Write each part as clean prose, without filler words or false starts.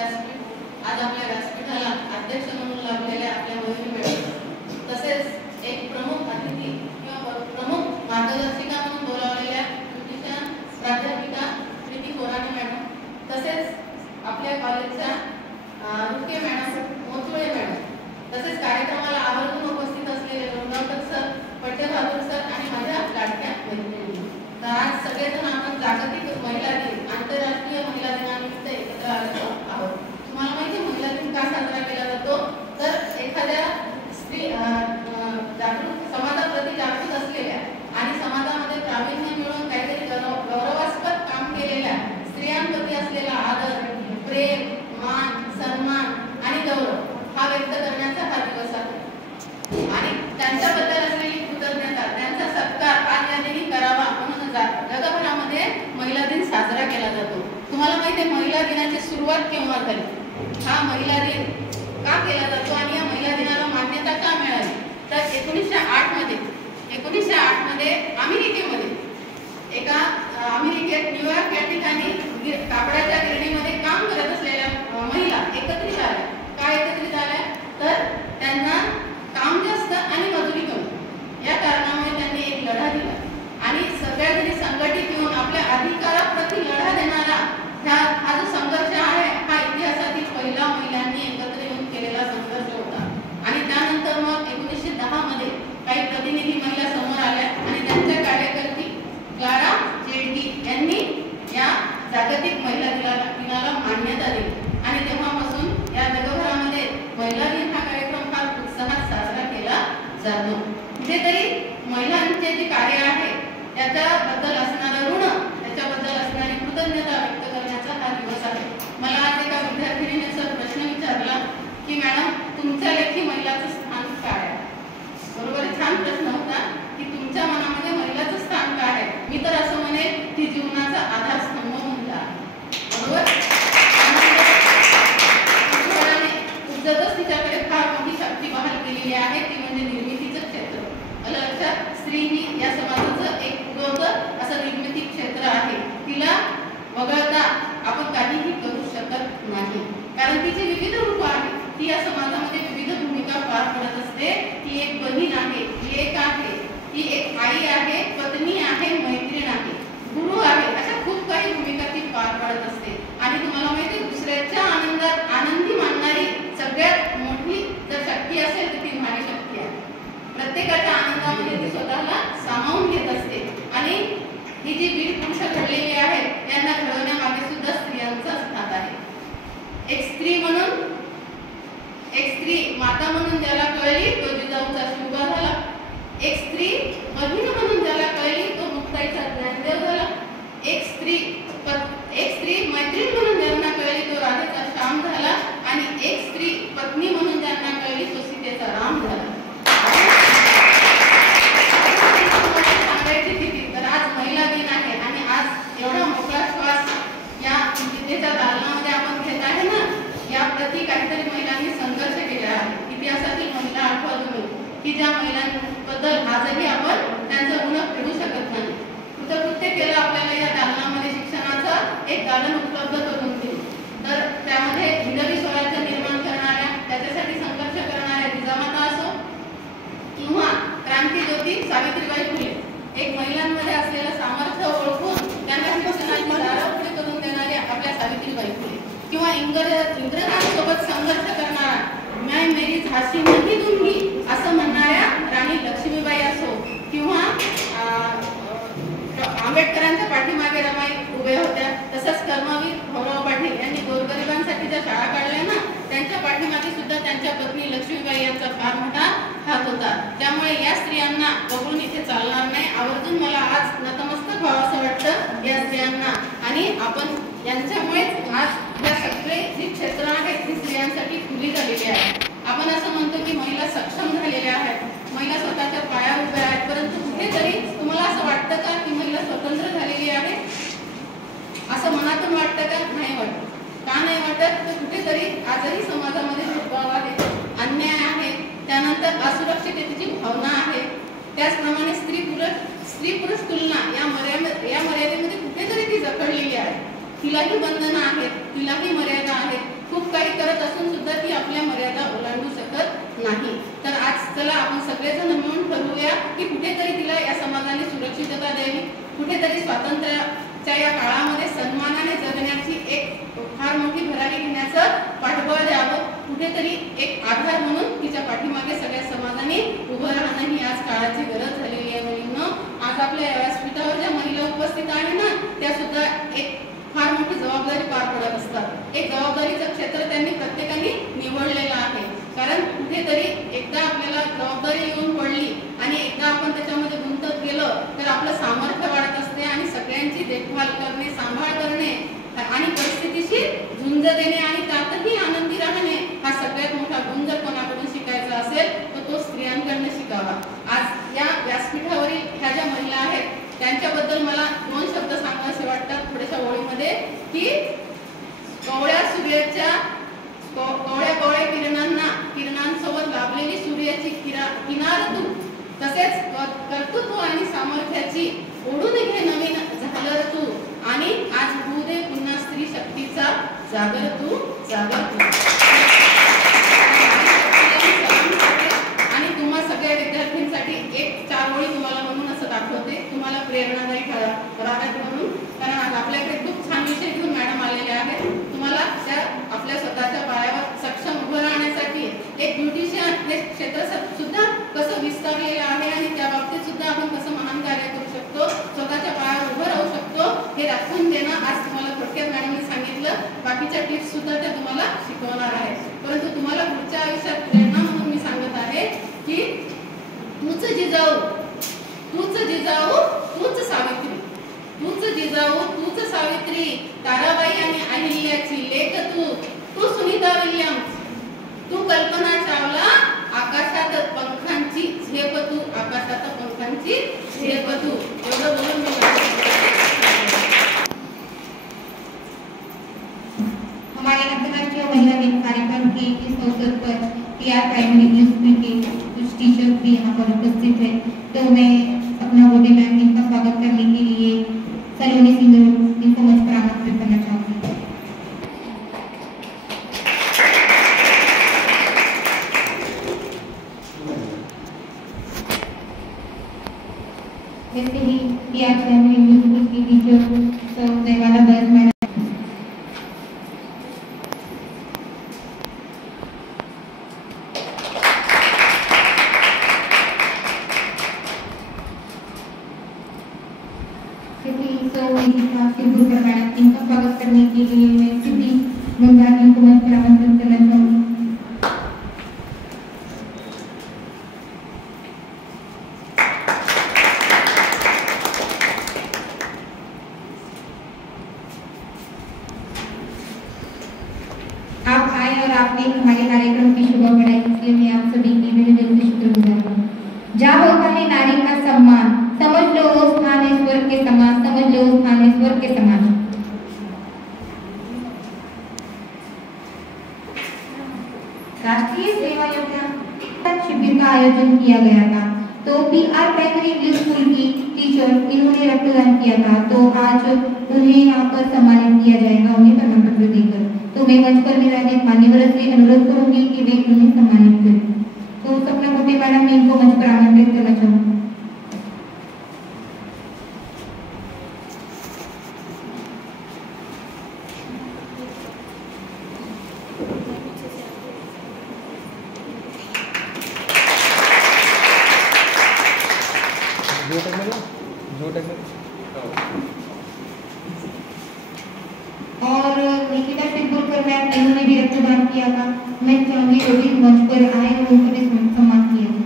व्यासपीठ आज आपल्या व्यासपीठाला अध्यक्ष म्हणून लाभलेल्या आपल्या मयुरी मॅडम तसेच एक प्रमुख अतिथी किंवा प्रमुख मार्गदर्शिका म्हणून बोलावलेल्या ब्युटिशियन प्राध्यापिका प्रीती बोराणे मॅडम तसेच आपल्या कॉलेजच्या रुके मॅडम मोचुळे मॅडम तसेच कार्यक्रमाला आवर्जून उपस्थित असलेले लोणगावकर सर पट्टेधातूर सर आणि माझ्या लाडक्या मैत्रिणी तर आज सगळेजण आपण जागतिक महिला दिन आंतरराष्ट्रीय महिला दिनानिमित्त एकत्र आलो आहोत. तुम्हाला माहिती आहे महिला दिन का साजरा केला जातो तर एखाद्या स्त्री समाजाप्रती जागृत असलेल्या आणि समाजामध्ये प्रावीण्य मिळवून काहीतरी गौरवास्पद काम केलेल्या स्त्रियांप्रती असलेला आदर प्रेम मान सन्मान आणि गौरव हा व्यक्त करण्याचा हा दिवस आहे आणि त्यांच्याबद्दल असलेली कृतज्ञता त्यांचा सत्कार आज या दिनी करावा म्हणून जगभरामध्ये महिला दिन साजरा केला जातो. तुम्हाला माहिती आहे महिला दिनाची सुरुवात केव्हा झाली? हा महिला दिन का केला जातो आणि या महिला दिनाला मान्यता का मिळाली तर 1908 मध्ये अमेरिकेत न्यूयॉर्क या ठिकाणी कापडाच्या गिरणीमध्ये काम करत असलेल्या महिला एकत्रित आल्या. काय एकत्रित आल्या तर त्यांना काम जास्त आणि मजुरी कमी या कारणामुळे त्यांनी एक लढा दिला आणि सगळ्या जणी संघटित येऊन आपल्या अधिकाराप्रती लढा देणारा हा जो संघर्ष आहे हा इतिहासातील पहिला महिलांनी एकत्र येऊन केलेला संघर्ष होता. आणि त्यानंतर मग 1910 मध्ये काही प्रतिनिधी महिला समोर आल्या आणि त्यांच्या कार्यकर्ती क्लारा जेडगी यांनी या जागतिक महिला दिनाला मान्यता दिली आणि तेव्हापासून या जगभरामध्ये महिला दिन हा कार्यक्रम फार उत्साहात साजरा केला जातो. कुठेतरी महिलांचे जे कार्य आहे त्याच्याबद्दल असणारा ऋण त्याच्याबद्दल असणारी कृतज्ञता व्यक्त करण्याचा हा दिवस आहे. मला आज एका विद्यार्थिनीने सर प्रश्न विचारला की मॅडम तुमच्या लेखी महिलाचं स्थान काय आहे? बरोबर छान प्रश्न होता की तुमच्या मनामध्ये महिलाचं स्थान काय आहे. मी तर असं म्हणेन ती जीवनाचा आधारस्तंभ म्हणला बरोबर. ईश्वराने तिच्याकडे फार मोठी शक्ती बहाल केलेली आहे ती म्हणजे निर्मितीचं क्षेत्र. लक्षात स्त्रीनी या समाजाचं एक उगवतं असं निर्मिती क्षेत्र आहे. तिला वगळता आपण काहीही करू शकत नाही कारण तिची विविध रूप आहे. ती या समाजामध्ये विविध भूमिका पार पडत असते. ती एक बहीण आहे, लेक आहे, ती एक आई आहे, पत्नी आहे, मैत्रीण आहे, गुरु आहे, अशा खूप काही भूमिका ती पार पाडत असते. आणि तुम्हाला माहिती आहे दुसऱ्याच्या आनंदात आनंदी मानणारी सगळ्यात मोठी जर शक्ती असेल तर ती नारी शक्ती आहे. प्रत्येकाच्या आनंदामध्ये ती स्वतःला सामावून घेत असते आणि ही जी वीर पुरुष घडलेली आहेत यांना घडवण्यामागे सुद्धा स्त्रियांचाच हात आहे. एक स्त्री माता म्हणून ज्याला कळली तो जिजाऊचा शिवबा झाला. एक स्त्री बहीण म्हणून ज्याला कळली तो मुक्ताईचा ज्ञानदेव झाला. एक स्त्री मैत्रीण म्हणून ज्यांना कळली तो राधेचा श्याम झाला आणि एक स्त्री पत्नी म्हणून ज्यांना कळली तो सीतेचा राम झाला. तर आज महिला दिन आहे आणि आज एवढा मोकळा श्वास या विद्येच्या दालनामध्ये आपण घेत आहे ना याप्रती काहीतरी महिलांनी संघर्ष केला आहे. इतिहासातील महिला आठवा तुम्ही की ज्या महिलांबद्दल आजही आपण त्यांचं ऋण फेडू शकत नाही. कृतकृत्य केलं आपल्याला या दालनामध्ये शिक्षणाचं एक दालन उपलब्ध करून दिले. तर त्यामध्ये हिंदवी स्वराज्य निर्माण करणाऱ्या त्याच्यासाठी संघर्ष करणाऱ्या जिजामाता असो किंवा क्रांतिज्योती सावित्रीबाई फुले एक महिलांमध्ये असलेलं सामर्थ्य ओळखून त्यांना शिक्षणाची दारं पुढे करून देणारे आपल्या सावित्रीबाई फुले किंवा इंग्रजांसोबत संघर्ष करणारा मैं मेरी झाशी नहीं दूंगी असं म्हणणाऱ्या राणी लक्ष्मीबाई असो किंवा आंबेडकरांच्या पाठीमागे रमाई उभे होत्या. तसंच कर्मवीर भाऊराव पाटील यांनी गोरगरिबांसाठी ज्या शाळा काढल्या ना त्यांच्या पाठीमागे सुद्धा त्यांच्या पत्नी लक्ष्मीबाई यांचा फार मोठा हात होता. त्यामुळे या स्त्रियांना बघून इथे चालणार नाही. आवर्जून मला आज नतमस्तक व्हावं वाटतं या स्त्रियांना आणि आपण यांच्यामुळेच आज या सगळे जी क्षेत्र आहेत ती स्त्रियांसाठी खुली झालेली आहे. आपण असं म्हणतो की महिला सक्षम झालेल्या आहेत, महिला स्वतःच्या पायावर उभ्या आहेत, परंतु कुठेतरी तुम्हाला असं वाटतं का की महिला स्वतंत्र झालेली आहे? असं मनातून वाटतं का? नाही वाटत. का नाही वाटत? तर कुठेतरी आजही समाजामध्ये भेदभाव आहे, अन्याय आहे, त्यानंतर असुरक्षिततेची भावना आहे. त्याचप्रमाणे स्त्री पुरुष तुलना या मर्यादेमध्ये कुठेतरी ती जखडलेली आहे. तिलाही बंधनं आहेत, तिलाही मर्यादा आहेत. खूप काही करत असून सुद्धा ती आपल्या मर्यादा ओलांडू शकत नाही. तर आज चला आपण सगळेजण मिळून ठरवूया की कुठेतरी तिला या समाजाने सुरक्षितता द्यावी, कुठेतरी स्वातंत्र्याच्या या काळामध्ये सन्मानाने जगण्याची एक फार मोठी भरारी घेण्याचं पाठबळ द्यावं, कुठेतरी एक आधार म्हणून तिच्या पाठीमागे सगळ्या समाजाने उभं राहणं ही आज काळाची गरज झालेली आहे. मुलींनो, आज आपल्या व्यासपीठावर ज्या महिला उपस्थित आहे ना, त्या सुद्धा एक फार मोठी जबाबदारी पार पडत असतात. एक जबाबदारीचं क्षेत्र त्यांनी प्रत्येकाने निवडलेलं आहे. कारण कुठेतरी एकदा आपल्याला जबाबदारी येऊन पडली आणि एकदा आपण त्याच्यामध्ये गुंतत गेलो तर आपलं सामर्थ्य वाढत असते आणि सगळ्यांची देखभाल करणे, सांभाळ करणे आणि परिस्थितीशी झुंज देणे आणि त्यातही आनंदी राहणे हा सगळ्यात मोठा गुण जर कोणाकडून शिकायचा असेल तर तो स्त्रियांकडनं शिकावा. आज या व्यासपीठावरील ह्या ज्या महिला आहेत त्यांच्याबद्दल मला 2 शब्द सांगायचे वाटतात थोड्याशा ओळीमध्ये की कवळ्या सूर्याच्या कवळ्या किरणांसोबत लाभलेली सूर्याची किनार तू, तसेच कर्तृत्व आणि सामर्थ्याची ओढून घे नवीन झालं तू, आणि आज होऊ दे पुन्हा स्त्री शक्तीचा जागर तू. आणि तुम्हा सगळ्या विद्यार्थ्यांसाठी एक 4 ओळी तुम्हाला म्हणून असं दाखवते, तुम्हाला प्रेरणादायी ठराव्यात म्हणून. कारण आज आपल्याकडे खूप छान विषय घेऊन मॅडम आलेले आहेत. तुम्हाला त्या आपल्या स्वतःच्या पायावर सक्षम उभं राहण्यासाठी एक ब्युटिशियन हे क्षेत्र सुद्धा कसं विस्तारलेलं आहे आणि त्या बाबतीत सुद्धा आपण कसं महान कार्य करू शकतो, स्वतःच्या पायावर उभं राहू शकतो हे दाखवून देणं आज तुम्हाला थोडक्यात मॅडमने सांगितलं. बाकीच्या टिप्स सुद्धा त्या तुम्हाला शिकवणार आहेत. परंतु तुम्हाला पुढच्या आयुष्यात प्रेरणा म्हणून मी सांगत आहे की तूच जिजाऊ, तूच सावित्री, तूच सावित्री, ताराबाई आणि अहिल्याची लेक तू सुनीता विल्यम्स, तू कल्पना चावला, आकाशात पंखांची झेप तू, एवढं बोलून मी हमारे अंतर्राष्ट्रीय महिला दिन कार्यक्रम के इस अवसर पर PR प्राइमरी इंग्लिश स्कूल के कुछ टीचर भी यहाँ पर उपस्थित है, तो मैं अपना गोदी मैम इनका स्वागत करने के लिए सलोनी सिंह इनको मंच पर आमंत्रित करना चाहूँगी. वैसे ही PR प्राइमरी इंग्लिश स्कूल की टीचर देवाला बैज मैडम इनका स्वागत करने के लिए मैं सिद्धि मंगानी को मंच पर आमंत्रित करना चाहूँगी. आप आए और आपने हमारे कार्यक्रम की शोभा बढ़ाई, इसलिए मैं आप सभी की मेरे दिल से शुक्रगुजार हूँ. जहाँ होता है नारी का सम्मान, समझ लो वो स्थान है स्वर्ग के समान, समझ लो वो स्थान है स्वर्ग के समान. राष्ट्रीय सेवा योजना शिविर का आयोजन किया गया था, तो PR प्राइमरी इंग्लिश स्कूल की टीचर इन्होंने रक्तदान किया था, तो आज उन्हें यहाँ पर सम्मानित किया जाएगा, उन्हें प्रमाण पत्र देकर. तो मैं मंच पर विराजित मान्यवरों से अनुरोध करूंगी कि वे उन्हें सम्मानित करें. तो सपना गोपी मैडम मैं इनको मंच पर आमंत्रित करना चाहूँगी. और निकिता सिद्धूरकर मैम इन्होंने भी रक्तदान किया था. मैं चाहूंगी वो भी मंच पर आए और उनको भी सम्मान किया जाए.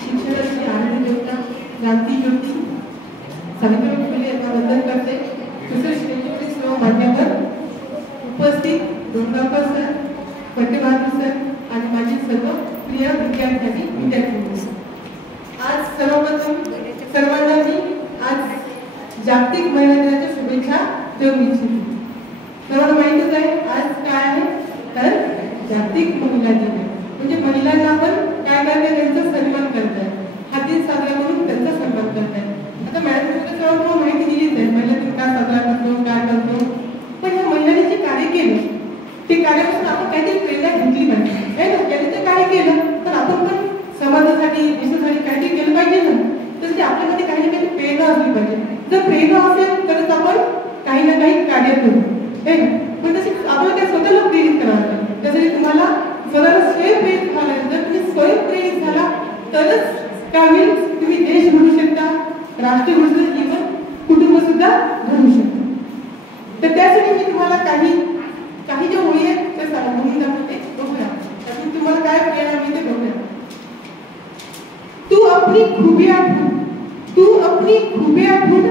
शिक्षणाची आनंद देवता क्रांती ज्योती सावित्रीबाई फुले यांना वंदन करते. दुसरे स्टेजवरील सर्व मान्यवर उपस्थित दोंडाकर सर, पटेबहादूर सर आणि माझी सर्व प्रिय विद्यार्थ्यांनी करू इच्छिते. तुम्हाला माहितच आहे आज काय आहे तर जागतिक महिला दिन आहे. म्हणजे महिलांना आपण काय करते त्यांचा सन्मान करताय, हा दिन साजरा करून त्यांचा सन्मान करताय. आता मॅडम तुम्हाला माहिती दिलीच आहे महिला दिन का साजरा करतो काय करतो. पण या महिलांनी जे कार्य केलं ते कार्यापासून आपण काहीतरी प्रेरणा घेतली पाहिजे आहे ना. त्यांनी ते काय केलं तर आपण पण समाजासाठी देशासाठी काहीतरी केलं पाहिजे ना. तर ते आपल्यामध्ये काही ना काही प्रेरणा असली पाहिजे. जर प्रेरणा असेल तरच आपण काही ना काही कार्य करू आहे ना. पण तसे आपल्याला त्या स्वतःला प्रेरित करावं लागेल. त्यासाठी तुम्हाला स्वतःला स्वयंप्रेरित व्हायला जर तुम्ही स्वयंप्रेरित झाला तरच काय होईल, तुम्ही देश घडू शकता, राष्ट्र घडू शकता, इव्हन कुटुंब सुद्धा घडू शकता. तर त्यासाठी मी तुम्हाला काही जे ओळी आहेत ते म्हणून दाखवते, बघूया. त्यातून तुम्हाला काय प्रेरणा मिळते बघूया. तू अपनी खूबियां ढूंढ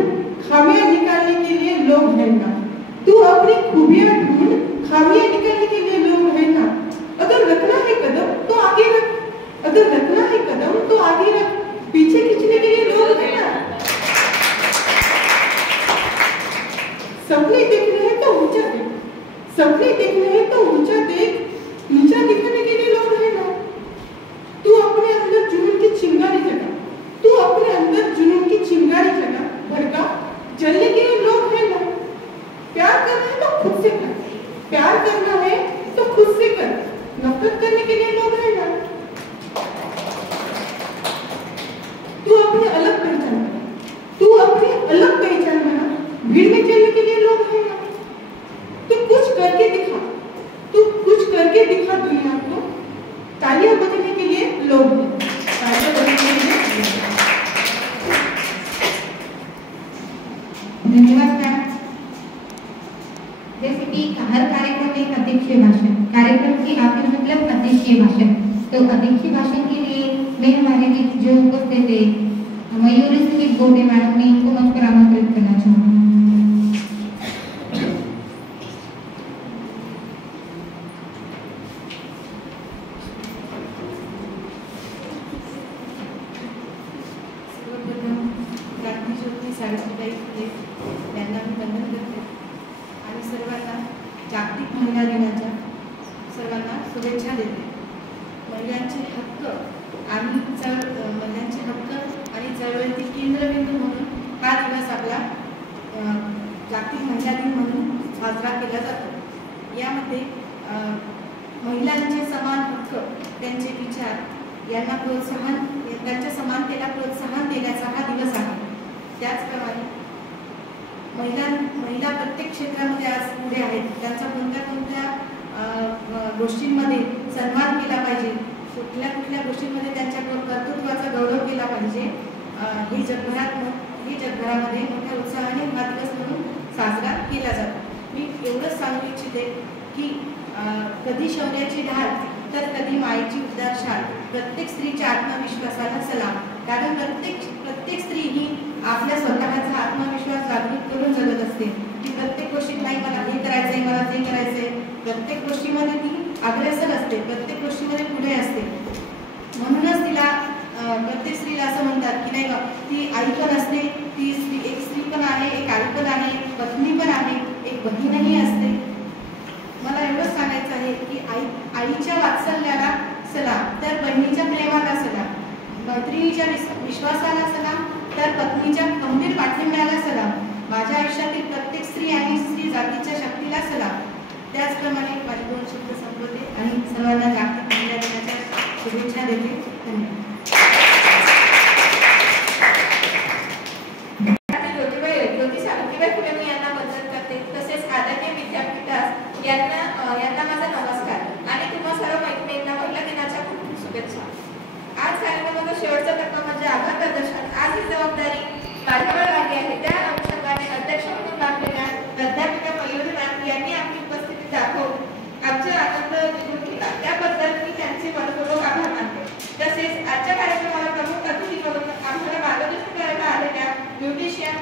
खामियां निकालने के लिए लोग हैं ना. तू अपनी खूबियां ढूंढ खामियां निकालने के लिए लोग हैं ना. अगर रखना है कदम तो आगे रख, अगर रखना है कदम तो आगे रख, पीछे खींचने के लिए लोग हैं ना. सपने देखने हैं तो ऊंचा देख, सपने देखने हैं तो ऊंचा देख, नीचा दिखाने के लिए लोग हैं ना. तू अपने अंदर जुनून की चिंगारी जगा, तू अपने अंदर जुनून की चिंगारी जगा, भड़का, जलने के लिए लोग हैं ना. प्यार करना है तो खुद से कर, प्यार करना है तो खुद से कर, नफरत करने के लिए लोग हैं ना. तू अपनी अलग पहचान बना, तू अपनी अलग पहचान बना, भीड़ में चलने के लिए लोग हैं ना. तू कुछ करके दिखा, तू कुछ करके दिखा दुनिया को, तालियां बजाने के लिए लोग हैं, तालियां बजाने के लिए. धन्यवाद मैम. जैसे कि हर कार्यक्रम में एक अध्यक्षीय भाषण, कार्यक्रम की आखिर मतलब अध्यक्षीय भाषण. तो अध्यक्षीय भाषण के लिए मैं हमारे बीच जो उपस्थित है मयूरी संगीत गोटे मैडम ने इनको मंच पर आमंत्रित करना चाहूँगी. जागतिक महिला दिनाच्या सर्वांना शुभेच्छा देते. महिलांचे हक्क आणि महिलांचे हक्क आणि चळवळीतील केंद्रबिंदू म्हणून हा दिवस आपला जागतिक महिला दिन म्हणून साजरा केला जातो. यामध्ये महिलांचे समान हक्क, त्यांचे विचार यांना प्रोत्साहन, त्यांच्या समानतेला प्रोत्साहन देण्याचा हा दिवस आहे. त्याचप्रमाणे महिला प्रत्येक क्षेत्रामध्ये आज पुढे आहेत. त्यांचा कोणत्या गोष्टींमध्ये सन्मान केला पाहिजे, कुठल्या गोष्टींमध्ये त्यांच्या कर्तृत्वाचा गौरव केला पाहिजे. हे जगभरामध्ये मोठ्या उत्साहाने हा दिवस म्हणून साजरा केला जातो. मी एवढंच सांगू इच्छिते की कधी शौर्याची ढाल तर कधी मायेची उबदार शाल. प्रत्येक स्त्रीच्या आत्मविश्वासाला सलाम. कारण प्रत्येक स्त्री ही आपल्या स्वतःचा आत्मविश्वास जागृत करून जगत असते. ती प्रत्येक गोष्टीत नाही मला हे करायचंय, मला ते करायचंय, प्रत्येक गोष्टीमध्ये ती अग्रेसर असते, प्रत्येक गोष्टीमध्ये पुढे असते. म्हणूनच तिला प्रत्येक स्त्रीला असं म्हणतात की नाही ती आई पण असते, ती एक स्त्री पण आहे, एक आई पण आहे, पत्नी पण आहे, एक बहीणही असते. मला एवढंच सांगायचं आहे की आईच्या वात्सल्याला सलाम तर बहिणीच्या प्रेमाला सलाम, मैत्रिणीच्या विश्वासाला सलाम तर पत्नीच्या खंबीर पाठिंब्याला सलाम. माझ्या आयुष्यातील प्रत्येक स्त्री आणि स्त्री जातीच्या शक्तीला सलाम. त्याचप्रमाणे माझे 2 शब्द संपवते आणि सर्वांना जागतिक महिला दिनाच्या शुभेच्छा देते. धन्यवाद. ज्योती सावित्रीबाई फुले यांना वंदन करते. तसेच आदरणीय विद्यापीठास यांना माझा नमस्कार आणि तुम्हा सर्व मैत्रिणींना महिला दिनाच्या खूप खूप शुभेच्छा. आज कार्यक्रमाचा शेवटचा टप्पा म्हणजे आभार प्रदर्शन. आज ही जबाबदारी माझ्यावर आली आहे. त्या अनुषंगाने अध्यक्ष म्हणून लागलेल्या प्राध्यापिका मयूरी मॅम यांनी आपली उपस्थिती दाखवून आमचा आनंद द्विगुण केला. त्याबद्दल मी त्यांचे मनपूर्वक आभार मानते. तसेच आजच्या कार्यक्रमाला प्रमुख अतिथी म्हणून आम्हाला मार्गदर्शन करायला आलेल्या ब्युटिशियन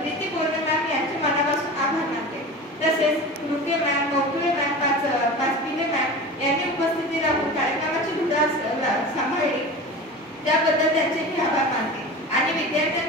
प्रीती बोर्डे मॅम यांचे मनापासून आभार मानते. तसेच रुपये मॅम, मोठे मॅम, पाचपिले मॅम यांनी उपस्थिती राहून कार्यक्रमाची धुरा सांभाळली. त्याबद्दल त्यांचेही आभार मानते आणि विद्यार्थ्यांना